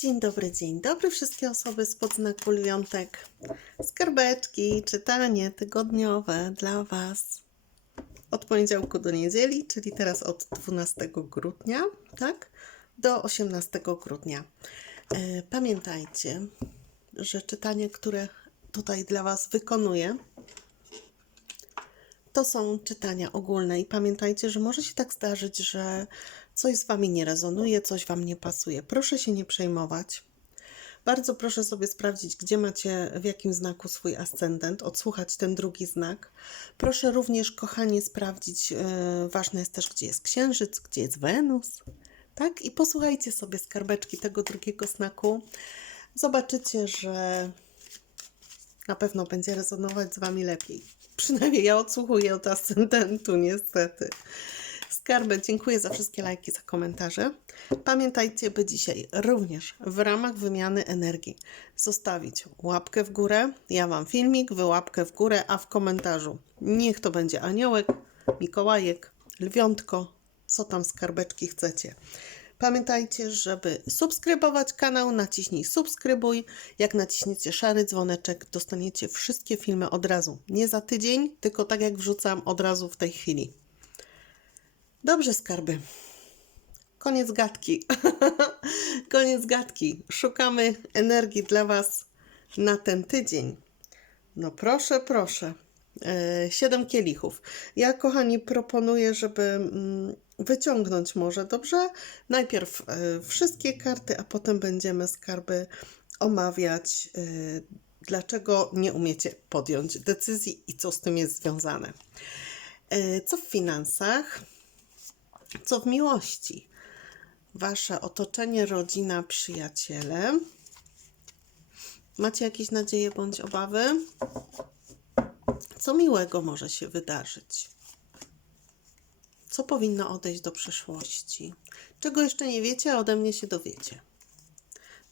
Dzień dobry, dzień dobry wszystkie osoby spod znaku lwiątek. Skarbeczki, czytanie tygodniowe dla Was. Od poniedziałku do niedzieli, czyli teraz od 12 grudnia, tak? Do 18 grudnia. E, Pamiętajcie, że czytanie, które tutaj dla Was wykonuję, to są czytania ogólne i pamiętajcie, że może się tak zdarzyć, że coś z Wami nie rezonuje, coś Wam nie pasuje. Proszę się nie przejmować. Bardzo proszę sobie sprawdzić, gdzie macie, w jakim znaku swój ascendent, odsłuchać ten drugi znak. Proszę również, kochani, sprawdzić, yy, ważne jest też, gdzie jest księżyc, gdzie jest Wenus. Tak? I posłuchajcie sobie skarbeczki tego drugiego znaku. Zobaczycie, że na pewno będzie rezonować z Wami lepiej. Przynajmniej ja odsłuchuję od ascendentu, niestety. Skarbę, dziękuję za wszystkie lajki, za komentarze. Pamiętajcie, by dzisiaj również w ramach wymiany energii zostawić łapkę w górę. Ja Wam filmik, Wy łapkę w górę, a w komentarzu niech to będzie aniołek, Mikołajek, lwiątko, co tam skarbeczki chcecie. Pamiętajcie, żeby subskrybować kanał, naciśnij subskrybuj. Jak naciśniecie szary dzwoneczek, dostaniecie wszystkie filmy od razu. Nie za tydzień, tylko tak jak wrzucam od razu w tej chwili. Dobrze, skarby. Koniec gadki. Koniec gadki. Szukamy energii dla Was na ten tydzień. No proszę, proszę. E, Siedem kielichów. Ja, kochani, proponuję, żeby mm, wyciągnąć może, dobrze? Najpierw e, wszystkie karty, a potem będziemy skarby omawiać, e, dlaczego nie umiecie podjąć decyzji i co z tym jest związane. Co w finansach? Co w miłości? Wasze otoczenie, rodzina, przyjaciele. Macie jakieś nadzieje bądź obawy? Co miłego może się wydarzyć? Co powinno odejść do przeszłości? Czego jeszcze nie wiecie, a ode mnie się dowiecie?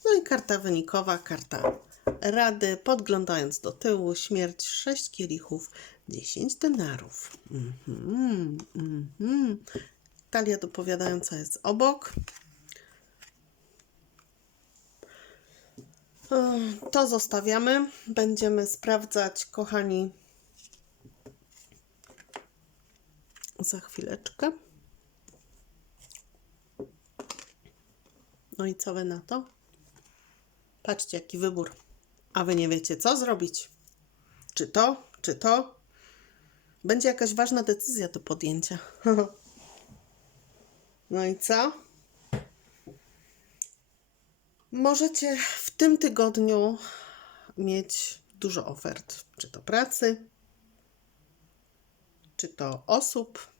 No i karta wynikowa, karta rady, podglądając do tyłu, śmierć, 6 kielichów, 10 denarów. Mhm, mhm. Talia dopowiadająca jest obok. To zostawiamy. Będziemy sprawdzać, kochani, za chwileczkę. No i co wy na to? Patrzcie, jaki wybór. A wy nie wiecie, co zrobić. Czy to, czy to? Będzie jakaś ważna decyzja do podjęcia. No i co? Możecie w tym tygodniu mieć dużo ofert, czy to pracy, czy to osób,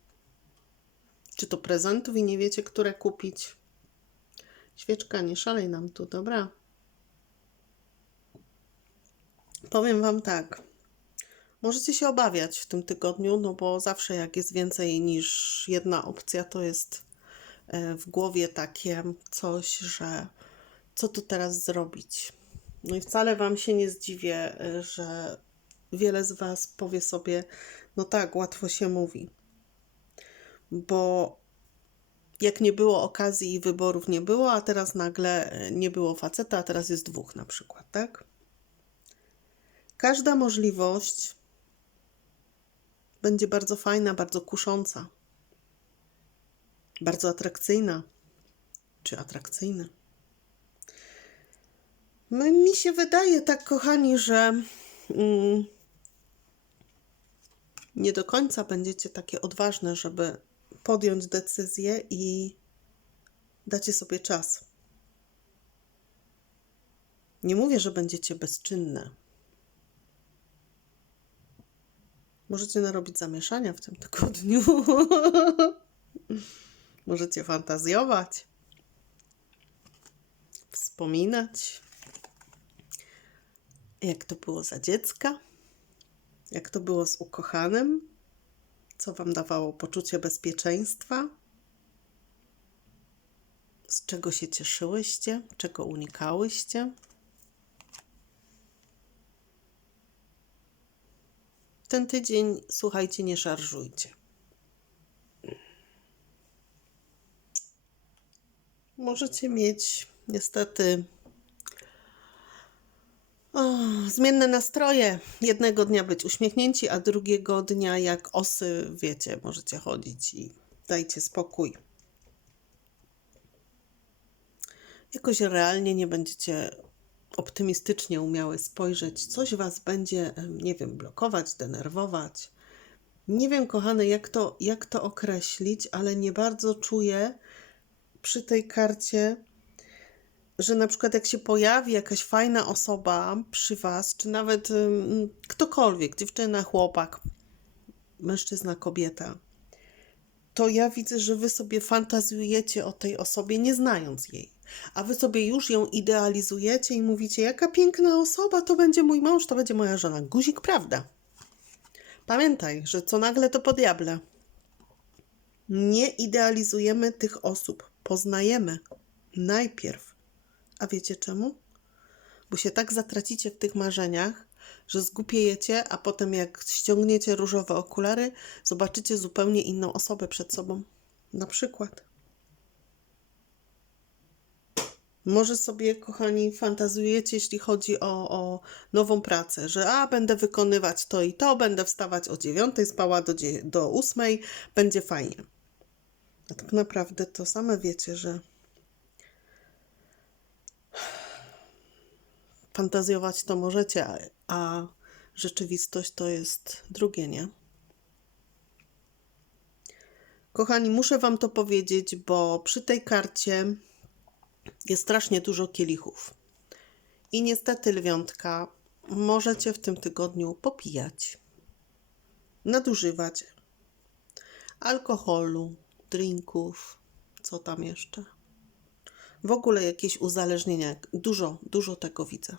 czy to prezentów i nie wiecie, które kupić. Świeczka, nie szalej nam tu, dobra? Powiem Wam tak. Możecie się obawiać w tym tygodniu, no bo zawsze jak jest więcej niż jedna opcja, to jest w głowie takie coś, że co tu teraz zrobić. No i wcale Wam się nie zdziwię, e, że wiele z Was powie sobie, no tak, łatwo się mówi. Bo jak nie było okazji i wyborów nie było, a teraz nagle e, nie było faceta, a teraz jest dwóch na przykład, tak? Każda możliwość będzie bardzo fajna, bardzo kusząca, bardzo atrakcyjna czy atrakcyjna. My, mi się wydaje, tak kochani, że mm, nie do końca będziecie takie odważne, żeby podjąć decyzję i dacie sobie czas. Nie mówię, że będziecie bezczynne. Możecie narobić zamieszania w tym tygodniu. Możecie fantazjować, wspominać, jak to było za dziecka, jak to było z ukochanym, co Wam dawało poczucie bezpieczeństwa, z czego się cieszyłyście, czego unikałyście. Ten tydzień, słuchajcie, nie szarżujcie. Możecie mieć niestety O, zmienne nastroje. Jednego dnia być uśmiechnięci, a drugiego dnia jak osy, wiecie, możecie chodzić i dajcie spokój. Jakoś realnie nie będziecie optymistycznie umiały spojrzeć. Coś was będzie, nie wiem, blokować, denerwować. Nie wiem, kochane, jak to, jak to określić, ale nie bardzo czuję przy tej karcie, że na przykład jak się pojawi jakaś fajna osoba przy was, czy nawet ym, ktokolwiek, dziewczyna, chłopak, mężczyzna, kobieta, to ja widzę, że wy sobie fantazjujecie o tej osobie, nie znając jej. A wy sobie już ją idealizujecie i mówicie, jaka piękna osoba, to będzie mój mąż, to będzie moja żona. Guzik, prawda. Pamiętaj, że co nagle to po diable. Nie idealizujemy tych osób, poznajemy najpierw. A wiecie czemu? Bo się tak zatracicie w tych marzeniach, że zgupiejecie, a potem jak ściągniecie różowe okulary, zobaczycie zupełnie inną osobę przed sobą. Na przykład. Może sobie, kochani, fantazjujecie, jeśli chodzi o, o nową pracę, że a, będę wykonywać to i to, będę wstawać o dziewiątej, spała do, do będzie fajnie. A tak naprawdę to same wiecie, że fantazjować to możecie, a, a rzeczywistość to jest drugie, nie? Kochani, muszę Wam to powiedzieć, bo przy tej karcie jest strasznie dużo kielichów. I niestety, lwiątka, możecie w tym tygodniu popijać, nadużywać alkoholu, drinków, co tam jeszcze. W ogóle jakieś uzależnienia. Dużo, dużo tego widzę.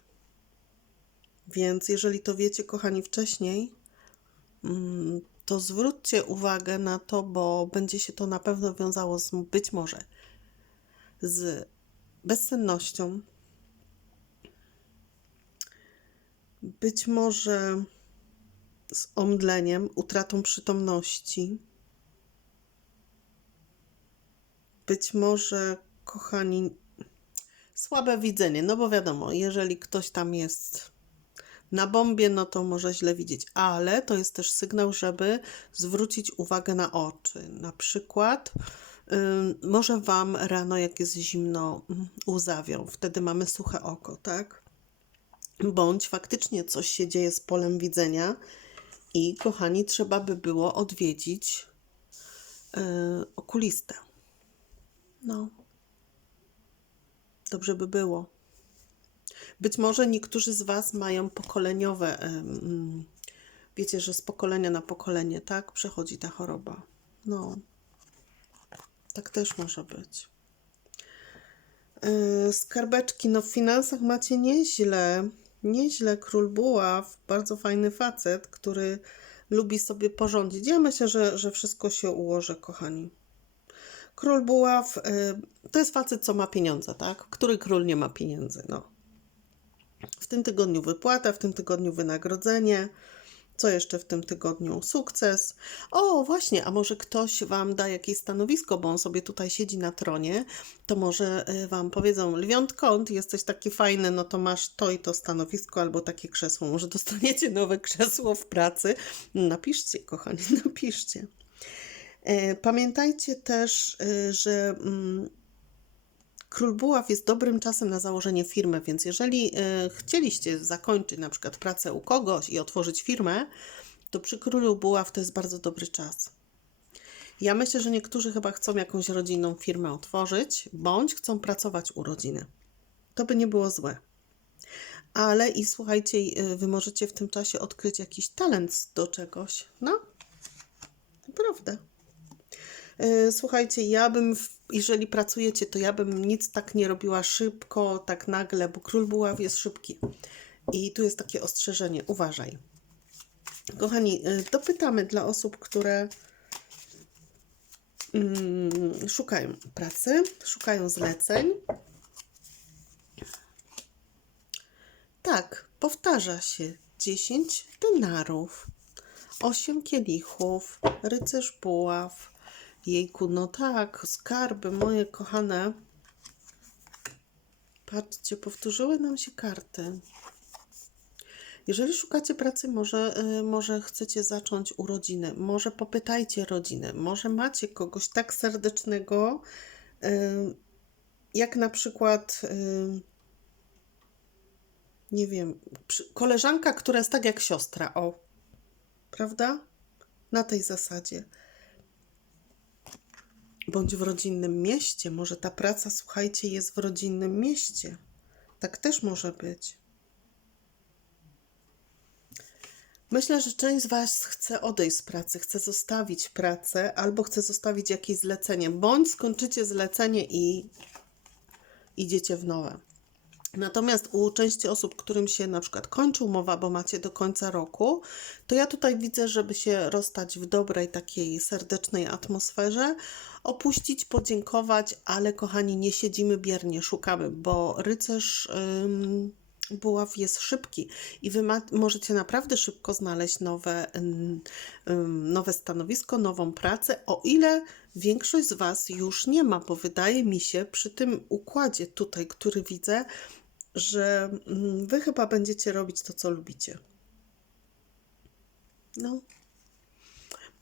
Więc jeżeli to wiecie, kochani, wcześniej, mm, to zwróćcie uwagę na to, bo będzie się to na pewno wiązało z być może z bezsennością, być może z omdleniem, utratą przytomności, być może, kochani, słabe widzenie, no bo wiadomo, jeżeli ktoś tam jest na bombie, no to może źle widzieć, ale to jest też sygnał, żeby zwrócić uwagę na oczy. Na przykład ym, może Wam rano, jak jest zimno, mm, łzawią, wtedy mamy suche oko, tak? Bądź faktycznie coś się dzieje z polem widzenia i kochani, trzeba by było odwiedzić yy, okulistę. No. Dobrze by było. Być może niektórzy z Was mają pokoleniowe, em, wiecie, że z pokolenia na pokolenie, tak, przechodzi ta choroba. No, tak też może być. Yy, Skarbeczki, no w finansach macie nieźle, nieźle. Król Buław, bardzo fajny facet, który lubi sobie porządzić. Ja myślę, że, że wszystko się ułoży, kochani. Król Buław y, to jest facet, co ma pieniądze, tak? Który król nie ma pieniędzy? No. W tym tygodniu wypłata, w tym tygodniu wynagrodzenie. Co jeszcze w tym tygodniu? Sukces. O, właśnie, a może ktoś Wam da jakieś stanowisko, bo on sobie tutaj siedzi na tronie, to może y, Wam powiedzą, Lwiątko, ty jesteś taki fajny, no to masz to i to stanowisko albo takie krzesło. Może dostaniecie nowe krzesło w pracy. Napiszcie, kochani, napiszcie. E, Pamiętajcie też, y, że mm, Król Buław jest dobrym czasem na założenie firmy, więc jeżeli y, chcieliście zakończyć na przykład pracę u kogoś i otworzyć firmę, to przy Królu Buław to jest bardzo dobry czas. Ja myślę, że niektórzy chyba chcą jakąś rodzinną firmę otworzyć, bądź chcą pracować u rodziny. To by nie było złe. Ale i słuchajcie, wy możecie w tym czasie odkryć jakiś talent do czegoś. No, naprawdę. E, Słuchajcie, ja bym, jeżeli pracujecie, to ja bym nic tak nie robiła szybko, tak nagle, bo król buław jest szybki. I tu jest takie ostrzeżenie, uważaj. Kochani, e, dopytamy dla osób, które mm, szukają pracy, szukają zleceń. Tak, powtarza się 10 denarów, 8 kielichów, rycerz buław. Jejku, no tak, skarby moje kochane. Patrzcie, powtórzyły nam się karty. Jeżeli szukacie pracy, może, y, może chcecie zacząć urodziny, może popytajcie rodziny, może macie kogoś tak serdecznego, y, jak na przykład, y, nie wiem, koleżanka, która jest tak jak siostra, o, prawda? Na tej zasadzie. Bądź w rodzinnym mieście, może ta praca, słuchajcie, jest w rodzinnym mieście. Tak też może być. Myślę, że część z Was chce odejść z pracy, chce zostawić pracę albo chce zostawić jakieś zlecenie, bądź skończycie zlecenie i idziecie w nowe. Natomiast u części osób, którym się na przykład kończy umowa, bo macie do końca roku, to ja tutaj widzę, żeby się rozstać w dobrej, takiej serdecznej atmosferze, opuścić, podziękować, ale kochani, nie siedzimy biernie, szukamy, bo rycerz ym, buław jest szybki i wy ma, możecie naprawdę szybko znaleźć nowe, nowe stanowisko, nową pracę, o ile większość z Was już nie ma, bo wydaje mi się przy tym układzie tutaj, który widzę, że mm, Wy chyba będziecie robić to, co lubicie. No.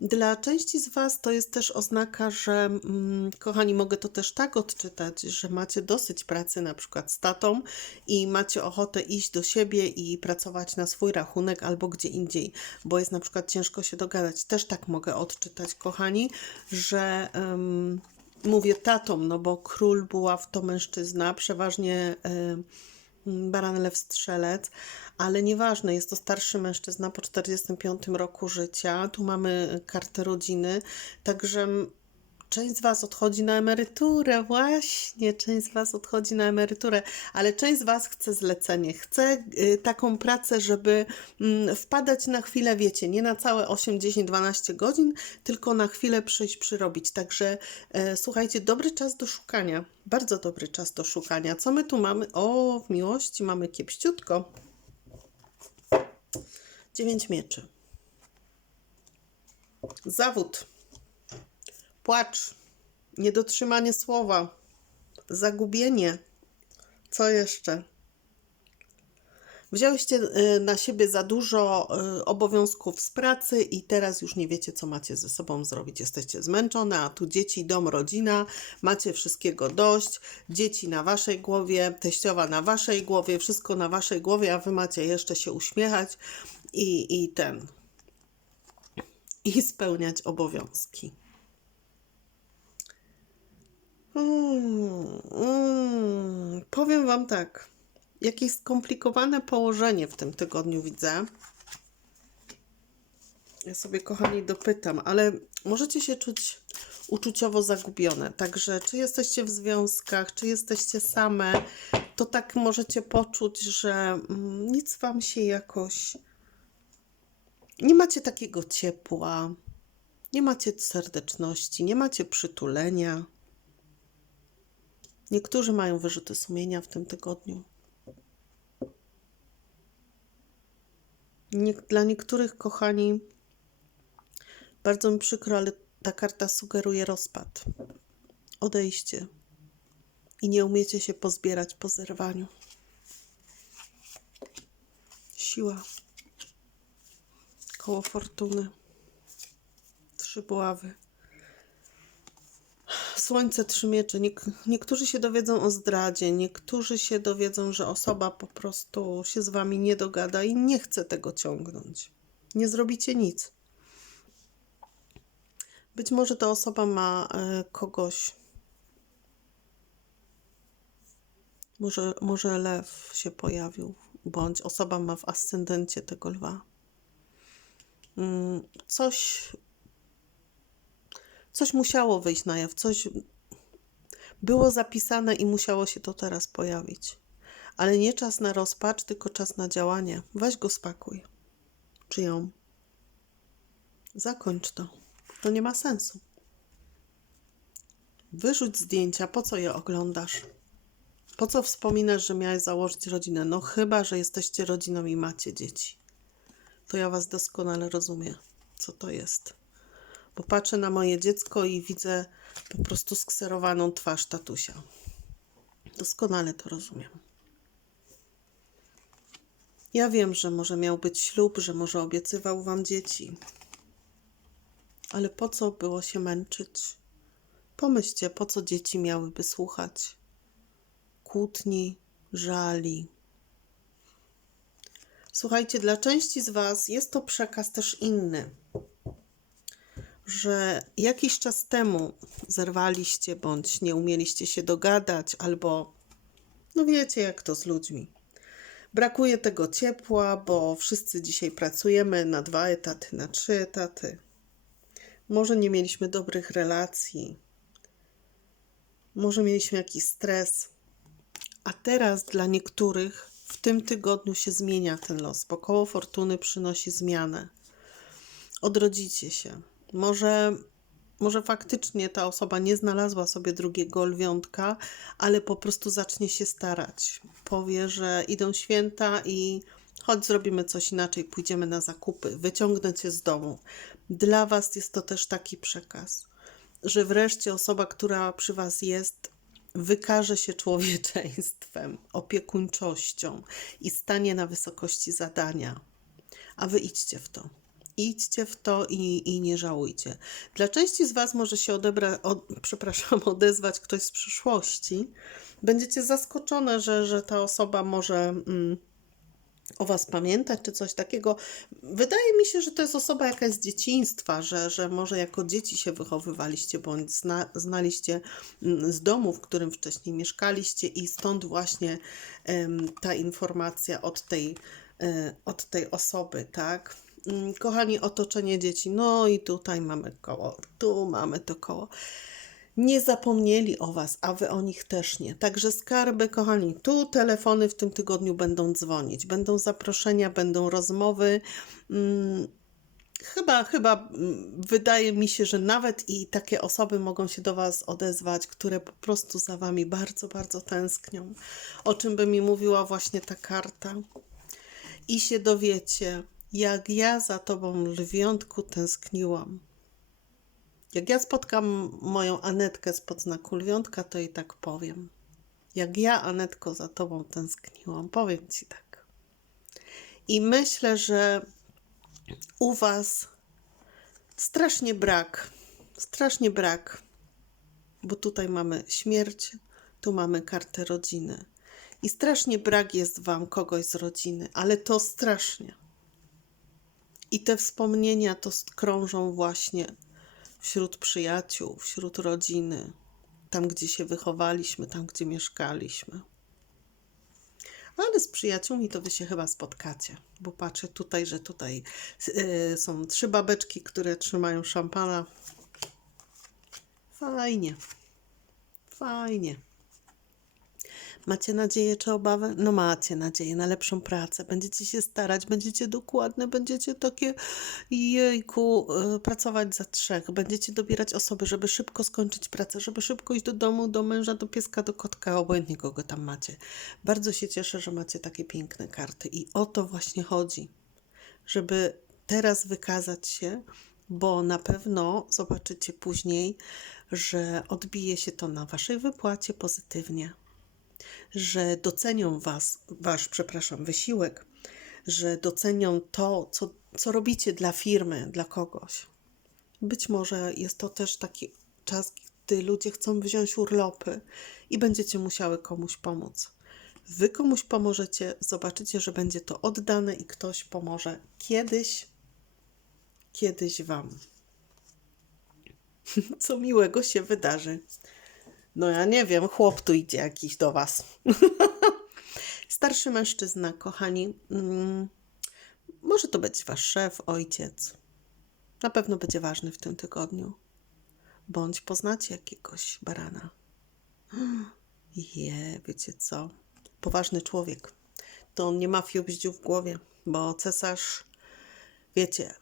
Dla części z Was to jest też oznaka, że, mm, kochani, mogę to też tak odczytać, że macie dosyć pracy na przykład z tatą i macie ochotę iść do siebie i pracować na swój rachunek albo gdzie indziej, bo jest na przykład ciężko się dogadać. Też tak mogę odczytać, kochani, że em, mówię tatom, no bo król buław to mężczyzna, przeważnie em, baran lew strzelec, ale nieważne, jest to starszy mężczyzna po 45 roku życia. Tu mamy kartę rodziny, także część z Was odchodzi na emeryturę, właśnie, część z Was odchodzi na emeryturę, ale część z Was chce zlecenie, chce y, taką pracę, żeby mm, wpadać na chwilę, wiecie, nie na całe 8, 10, 12 godzin, tylko na chwilę przyjść, przyrobić. Także e, słuchajcie, dobry czas do szukania, bardzo dobry czas do szukania. Co my tu mamy? O, w miłości mamy kiepściutko. Dziewięć mieczy. Zawód. Płacz. Niedotrzymanie słowa. Zagubienie. Co jeszcze? Wzięłyście y, na siebie za dużo y, obowiązków z pracy i teraz już nie wiecie, co macie ze sobą zrobić. Jesteście zmęczone, a tu dzieci, dom, rodzina, macie wszystkiego dość. Dzieci na waszej głowie, teściowa na waszej głowie, wszystko na waszej głowie, a wy macie jeszcze się uśmiechać i, i ten. I spełniać obowiązki. Mm, mm, powiem Wam tak. Jakieś skomplikowane położenie w tym tygodniu widzę. Ja sobie, kochani, dopytam, ale możecie się czuć uczuciowo zagubione. Także, czy jesteście w związkach, czy jesteście same, to tak możecie poczuć, że mm, nic Wam się jakoś. Nie macie takiego ciepła, nie macie serdeczności, nie macie przytulenia. Niektórzy mają wyrzuty sumienia w tym tygodniu. Nie, dla niektórych, kochani, bardzo mi przykro, ale ta karta sugeruje rozpad, odejście i nie umiecie się pozbierać po zerwaniu. Siła, koło fortuny, trzy buławy. Słońce, trzy miecze. Niek- niektórzy się dowiedzą o zdradzie, niektórzy się dowiedzą, że osoba po prostu się z wami nie dogada i nie chce tego ciągnąć. Nie zrobicie nic. Być może ta osoba ma e, kogoś. Może, może lew się pojawił, bądź osoba ma w ascendencie tego lwa. Mm, Coś coś musiało wyjść na jaw, coś było zapisane i musiało się to teraz pojawić. Ale nie czas na rozpacz, tylko czas na działanie. Weź go spakuj. Czy ją? Zakończ to. To nie ma sensu. Wyrzuć zdjęcia, po co je oglądasz? Po co wspominasz, że miałeś założyć rodzinę? No chyba, że jesteście rodziną i macie dzieci. To ja was doskonale rozumiem, co to jest bo patrzę na moje dziecko i widzę po prostu skserowaną twarz tatusia. Doskonale to rozumiem. Ja wiem, że może miał być ślub, że może obiecywał wam dzieci. Ale po co było się męczyć? Pomyślcie, po co dzieci miałyby słuchać kłótni, żali. Słuchajcie, dla części z Was jest to przekaz też inny, że jakiś czas temu zerwaliście bądź nie umieliście się dogadać, albo no wiecie, jak to z ludźmi. Brakuje tego ciepła, bo wszyscy dzisiaj pracujemy na dwa etaty, na trzy etaty. Może nie mieliśmy dobrych relacji, może mieliśmy jakiś stres, a teraz dla niektórych w tym tygodniu się zmienia ten los, bo koło fortuny przynosi zmianę. Odrodzicie się. Może, może faktycznie ta osoba nie znalazła sobie drugiego lwiątka, ale po prostu zacznie się starać. Powie, że idą święta i chodź zrobimy coś inaczej, pójdziemy na zakupy, wyciągnę cię z domu. Dla Was jest to też taki przekaz, że wreszcie osoba, która przy Was jest, wykaże się człowieczeństwem, opiekuńczością i stanie na wysokości zadania. A wy idźcie w to. Idźcie w to i, i nie żałujcie. Dla części z Was może się odebra, od, przepraszam, odezwać ktoś z przyszłości. Będziecie zaskoczone, że, że ta osoba może. Mm, o Was pamiętać, czy coś takiego. Wydaje mi się, że to jest osoba jakaś z dzieciństwa, że, że może jako dzieci się wychowywaliście, bądź zna, znaliście mm, z domu, w którym wcześniej mieszkaliście, i stąd właśnie ta informacja od tej, um, od tej osoby, tak? Um, kochani, otoczenie dzieci. No i tutaj mamy koło, tu mamy to koło nie zapomnieli o Was, a Wy o nich też nie. Także skarby, kochani, tu telefony w tym tygodniu będą dzwonić, będą zaproszenia, będą rozmowy. Hmm, chyba, chyba mm, wydaje mi się, że nawet i takie osoby mogą się do Was odezwać, które po prostu za Wami bardzo, bardzo tęsknią. O czym by mi mówiła właśnie ta karta. I się dowiecie, jak ja za Tobą, lwiątku, tęskniłam jak ja spotkam moją Anetkę z podznaku lwiątka, to i tak powiem. Jak ja, Anetko, za tobą tęskniłam, powiem ci tak. I myślę, że u was strasznie brak, strasznie brak, bo tutaj mamy śmierć, tu mamy kartę rodziny. I strasznie brak jest wam kogoś z rodziny, ale to strasznie. I te wspomnienia to krążą właśnie wśród przyjaciół, wśród rodziny, tam gdzie się wychowaliśmy, tam gdzie mieszkaliśmy. Ale z przyjaciółmi to wy się chyba spotkacie, bo patrzę tutaj, że tutaj yy, są trzy babeczki, które trzymają szampana. Fajnie. Fajnie. Macie nadzieję czy obawę? No macie nadzieję na lepszą pracę. Będziecie się starać, będziecie dokładne, będziecie takie jejku, yy, pracować za trzech. Będziecie dobierać osoby, żeby szybko skończyć pracę, żeby szybko iść do domu, do męża, do pieska, do kotka, obojętnie kogo tam macie. Bardzo się cieszę, że macie takie piękne karty i o to właśnie chodzi, żeby teraz wykazać się, bo na pewno zobaczycie później, że odbije się to na waszej wypłacie pozytywnie że docenią was, wasz, przepraszam, wysiłek, że docenią to, co, co robicie dla firmy, dla kogoś. Być może jest to też taki czas, gdy ludzie chcą wziąć urlopy i będziecie musiały komuś pomóc. Wy komuś pomożecie, zobaczycie, że będzie to oddane i ktoś pomoże kiedyś, kiedyś Wam. Co miłego się wydarzy. No ja nie wiem, chłop tu idzie jakiś do was. Starszy mężczyzna, kochani. Mm, może to być wasz szef, ojciec. Na pewno będzie ważny w tym tygodniu. Bądź poznacie jakiegoś barana. Je, wiecie co? Poważny człowiek. To on nie ma fiubździu w głowie, bo cesarz, wiecie,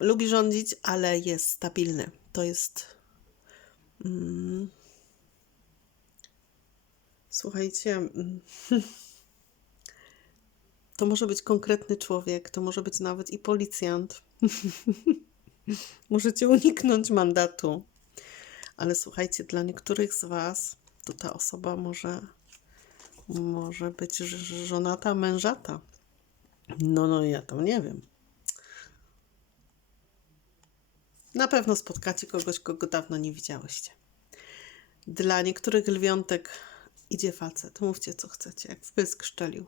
lubi rządzić, ale jest stabilny. To jest... Mm, Słuchajcie, mm, to może być konkretny człowiek, to może być nawet i policjant. Możecie uniknąć mandatu. Ale słuchajcie, dla niektórych z Was to ta osoba może, może być żonata, mężata. No, no, ja tam nie wiem. Na pewno spotkacie kogoś, kogo dawno nie widziałyście. Dla niektórych lwiątek idzie facet. Mówcie, co chcecie, jak w pysk szczelił.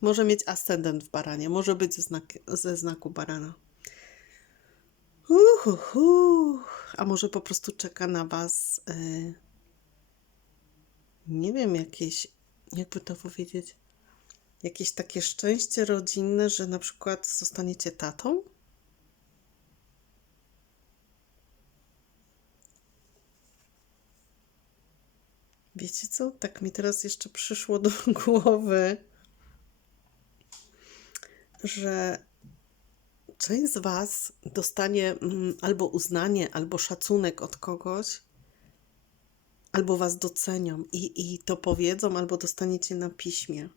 Może mieć ascendent w baranie, może być ze, znak, ze znaku barana. Uhuhu. A może po prostu czeka na was, y, nie wiem, jakieś, jakby to powiedzieć, jakieś takie szczęście rodzinne, że na przykład zostaniecie tatą? Wiecie co? Tak mi teraz jeszcze przyszło do głowy, że część z Was dostanie mm, albo uznanie, albo szacunek od kogoś, albo Was docenią i, i to powiedzą, albo dostaniecie na piśmie.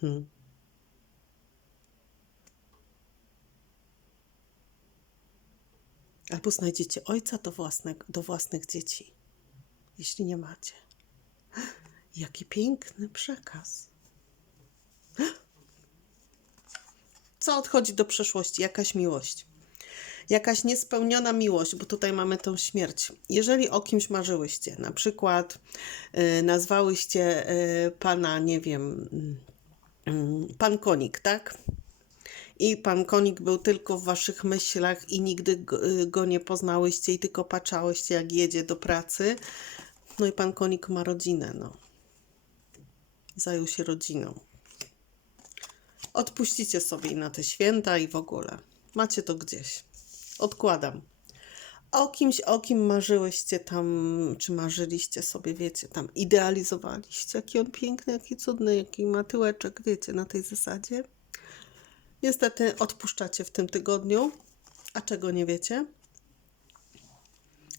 Hmm. Albo znajdziecie ojca do, własnego, do własnych dzieci, jeśli nie macie. Jaki piękny przekaz. Co odchodzi do przeszłości? Jakaś miłość. Jakaś niespełniona miłość, bo tutaj mamy tą śmierć. Jeżeli o kimś marzyłyście, na przykład y, nazwałyście y, pana, nie wiem, y, pan konik, tak? I pan konik był tylko w waszych myślach i nigdy go, y, nie poznałyście i tylko patrzałyście, jak jedzie do pracy. No i pan konik ma rodzinę, no. Zajął się rodziną. Odpuścicie sobie na te święta i w ogóle. Macie to gdzieś. Odkładam. O kimś, o kim marzyłyście tam, czy marzyliście sobie, wiecie, tam idealizowaliście, jaki on piękny, jaki cudny, jaki ma tyłeczek, wiecie, na tej zasadzie. Niestety odpuszczacie w tym tygodniu, a czego nie wiecie?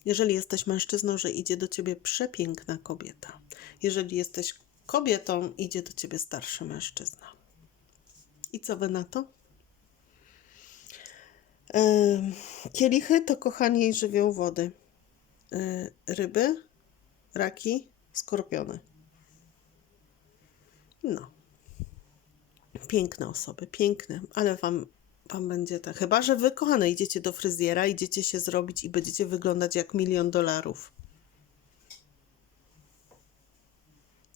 Jeżeli jesteś mężczyzną, że idzie do ciebie przepiękna kobieta. Jeżeli jesteś kobietą, idzie do ciebie starszy mężczyzna. I co wy na to? Kielichy to kochani żywioł wody. Yy, Ryby, raki, skorpiony. No. Piękne osoby, piękne, ale wam, wam będzie tak. Chyba, że wy, kochane, idziecie do fryzjera, idziecie się zrobić i będziecie wyglądać jak milion dolarów.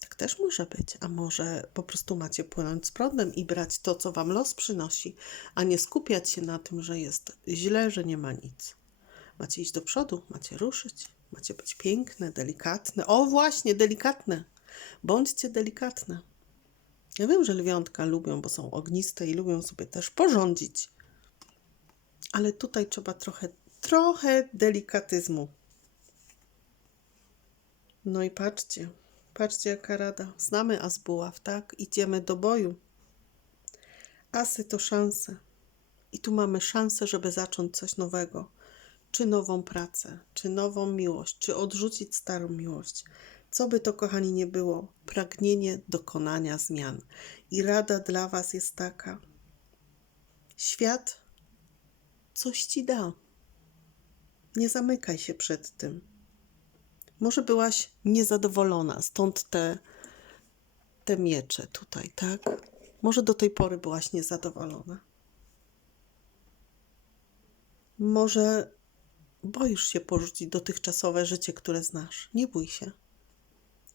Tak też może być. A może po prostu macie płynąć z prądem i brać to, co wam los przynosi, a nie skupiać się na tym, że jest źle, że nie ma nic. Macie iść do przodu, macie ruszyć, macie być piękne, delikatne. O, właśnie, delikatne. Bądźcie delikatne. Ja wiem, że lwiątka lubią, bo są ogniste i lubią sobie też porządzić. Ale tutaj trzeba trochę, trochę delikatyzmu. No i patrzcie, patrzcie jaka rada. Znamy as buław, tak? Idziemy do boju. Asy to szanse. I tu mamy szansę, żeby zacząć coś nowego. Czy nową pracę, czy nową miłość, czy odrzucić starą miłość. Co by to, kochani, nie było, pragnienie dokonania zmian. I rada dla Was jest taka: świat coś ci da. Nie zamykaj się przed tym. Może byłaś niezadowolona, stąd te, te miecze tutaj, tak? Może do tej pory byłaś niezadowolona. Może boisz się porzucić dotychczasowe życie, które znasz. Nie bój się.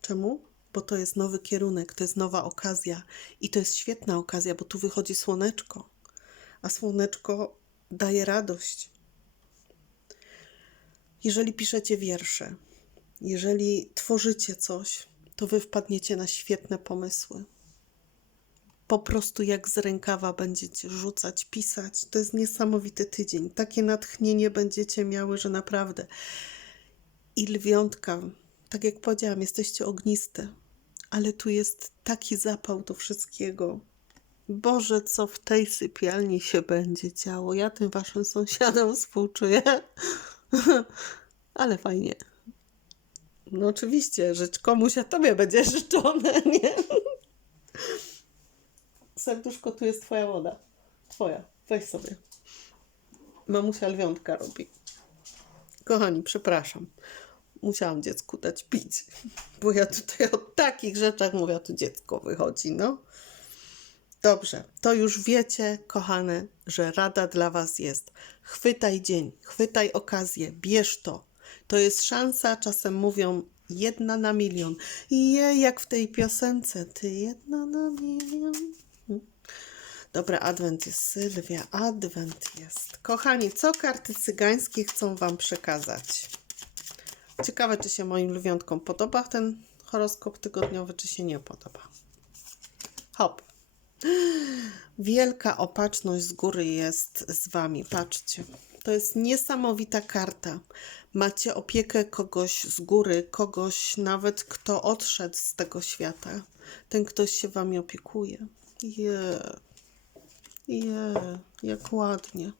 Czemu? Bo to jest nowy kierunek, to jest nowa okazja i to jest świetna okazja, bo tu wychodzi słoneczko, a słoneczko daje radość. Jeżeli piszecie wiersze, jeżeli tworzycie coś, to wy wpadniecie na świetne pomysły. Po prostu jak z rękawa będziecie rzucać, pisać. To jest niesamowity tydzień. Takie natchnienie będziecie miały, że naprawdę. I lwiątka, tak jak powiedziałam, jesteście ogniste, ale tu jest taki zapał do wszystkiego. Boże, co w tej sypialni się będzie działo. Ja tym waszym sąsiadom współczuję. ale fajnie. No oczywiście, że komuś, a tobie będzie życzone, nie? Serduszko, tu jest twoja woda. Twoja. Weź sobie. Mamusia lwiątka robi. Kochani, przepraszam. Musiałam dziecku dać pić. Bo ja tutaj o takich rzeczach mówię, tu dziecko wychodzi, no. Dobrze, to już wiecie, kochane, że rada dla Was jest. Chwytaj dzień, chwytaj okazję, bierz to. To jest szansa, czasem mówią jedna na milion. Je, jak w tej piosence, ty jedna na milion. Dobra, adwent jest Sylwia, adwent jest. Kochani, co karty cygańskie chcą Wam przekazać? Ciekawe, czy się moim lwiątkom podoba ten horoskop tygodniowy, czy się nie podoba. Hop. Wielka opatrzność z góry jest z Wami. Patrzcie. To jest niesamowita karta. Macie opiekę kogoś z góry, kogoś nawet kto odszedł z tego świata. Ten ktoś się Wami opiekuje. Je. Je, jak ładnie.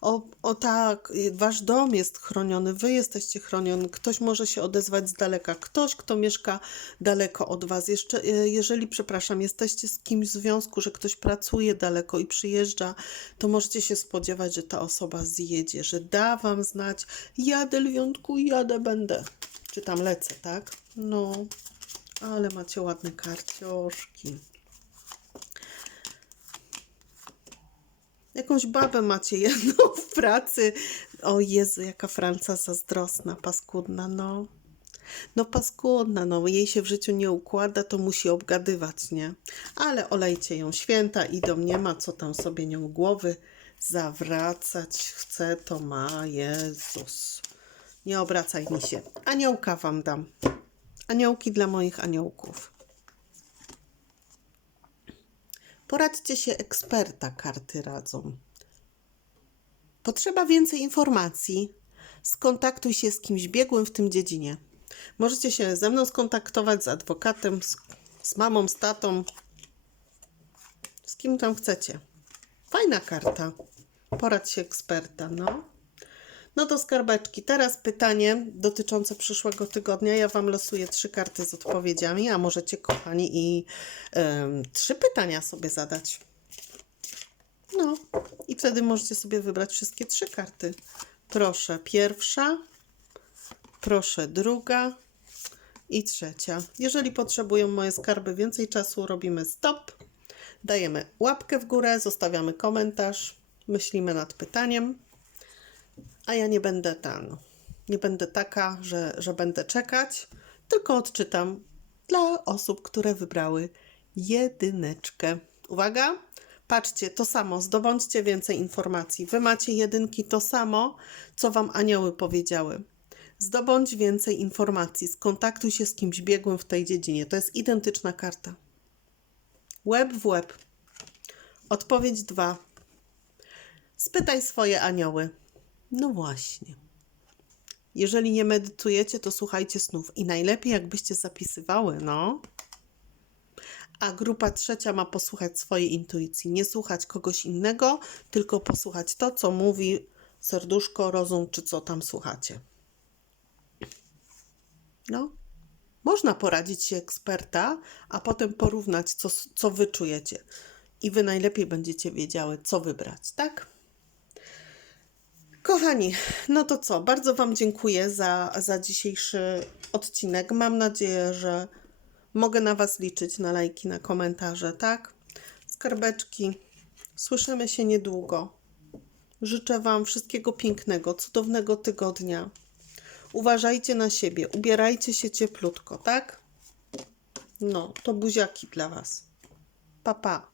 O, o tak, wasz dom jest chroniony, wy jesteście chroniony, ktoś może się odezwać z daleka, ktoś, kto mieszka daleko od was. Jeszcze, e, jeżeli, przepraszam, jesteście z kimś w związku, że ktoś pracuje daleko i przyjeżdża, to możecie się spodziewać, że ta osoba zjedzie, że da wam znać, jadę lwiątku, jadę, będę. Czy tam lecę, tak? No, ale macie ładne karcioszki. Jakąś babę macie jedną w pracy. O Jezu, jaka Franca zazdrosna, paskudna, no. No paskudna, no jej się w życiu nie układa, to musi obgadywać, nie? Ale olejcie ją, święta idą, nie ma co tam sobie nią głowy zawracać. Chce, to ma, Jezus. Nie obracaj mi się. Aniołka wam dam. Aniołki dla moich aniołków. Poradźcie się eksperta, karty radzą. Potrzeba więcej informacji. Skontaktuj się z kimś biegłym w tym dziedzinie. Możecie się ze mną skontaktować, z adwokatem, z, z mamą, z tatą, z kim tam chcecie. Fajna karta. Poradź się eksperta, no. No to skarbeczki. Teraz pytanie dotyczące przyszłego tygodnia. Ja Wam losuję trzy karty z odpowiedziami, a możecie, kochani, i em, trzy pytania sobie zadać. No, i wtedy możecie sobie wybrać wszystkie trzy karty. Proszę pierwsza, proszę druga i trzecia. Jeżeli potrzebują moje skarby więcej czasu, robimy stop, dajemy łapkę w górę, zostawiamy komentarz, myślimy nad pytaniem a ja nie będę tam, nie będę taka, że, że będę czekać, tylko odczytam dla osób, które wybrały jedyneczkę. Uwaga, patrzcie, to samo, zdobądźcie więcej informacji. Wy macie jedynki to samo, co wam anioły powiedziały. Zdobądź więcej informacji, skontaktuj się z kimś biegłym w tej dziedzinie. To jest identyczna karta. Łeb w łeb. Odpowiedź dwa. Spytaj swoje anioły. No właśnie. Jeżeli nie medytujecie, to słuchajcie snów. I najlepiej, jakbyście zapisywały, no. A grupa trzecia ma posłuchać swojej intuicji. Nie słuchać kogoś innego, tylko posłuchać to, co mówi serduszko, rozum, czy co tam słuchacie. No. Można poradzić się eksperta, a potem porównać, co, co wy czujecie. I wy najlepiej będziecie wiedziały, co wybrać, tak? Kochani, no to co? Bardzo Wam dziękuję za, za dzisiejszy odcinek. Mam nadzieję, że mogę na Was liczyć, na lajki, na komentarze, tak? Skarbeczki, słyszymy się niedługo. Życzę Wam wszystkiego pięknego, cudownego tygodnia. Uważajcie na siebie, ubierajcie się cieplutko, tak? No, to buziaki dla Was. Pa, pa.